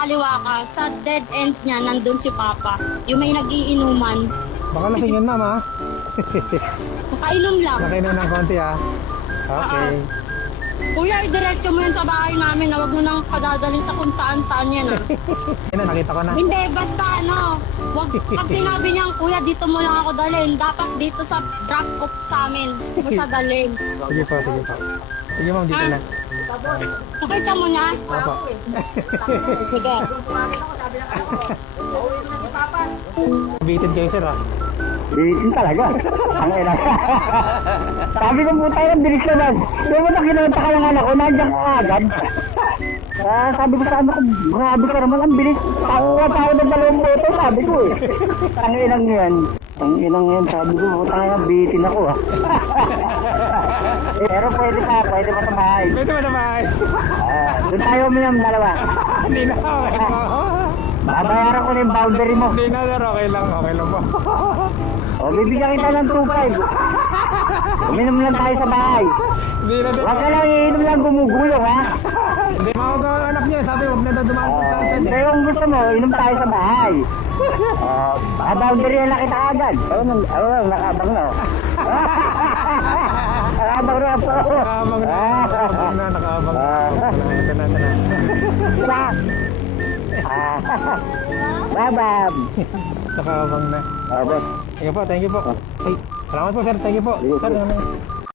kaliwa ka, sa dead end niya, nandun si Papa. Yung may nagiinuman. Baka lasing yun, ma'am, ha? Nakainom lang. Nakainom ng konti, ha? Okay. Kuya, idiretso mo yun sa bahay namin na wag mo nang padadalhin sa kung saan yan ah. Ayun, nakita ko na. Hindi, basta ano, pag sinabi niyang kuya, dito mo lang ako dalhin. Dapat dito sa drop off sa amin. Mo siya dalhin. Sige po, sige po. Sige, ma'am, dito na. Nakita mo niya? Opo. Sige. Bitin kayo, sir, ha? Bitin talaga. Ang ina. Sabi ko puta yun, bilis naman. Yung mo na kinanta ka ng anak ko, nandiyan ka agad. Sabi ko sa anak ko, grabe ka naman, ang bilis. Tawa ng 2 boto, sabi ko eh. Ang inang yan. Ang inang yan, sabi ko, puta nga, bitin ako ah. Pero pwede pa sa bahay. Pwede ba na bahay? Doon tayo uminom dalawa. Hindi na, okay po. Babayaran ko na yung boundary mo. Hindi na, sir, okay lang po. O, bibigyan kita ng 2.5. Uminom lang tayo sa bahay. Hindi na, Huwag ka lang iinom lang gumugulong, ha? Hindi, mawag ang anak niya, sabi, huwag na daw dumaan po sa sunset. Hindi, kung gusto mo, inom tayo sa bahay. Boundary na kita agad. Nakabang na. Nakabang na po. Nakabang na. Ito na. Diba? Babab. Nakabang na. Boss. Thank you po. Ay, salamat po, sir. Thank you po. Sir, ano?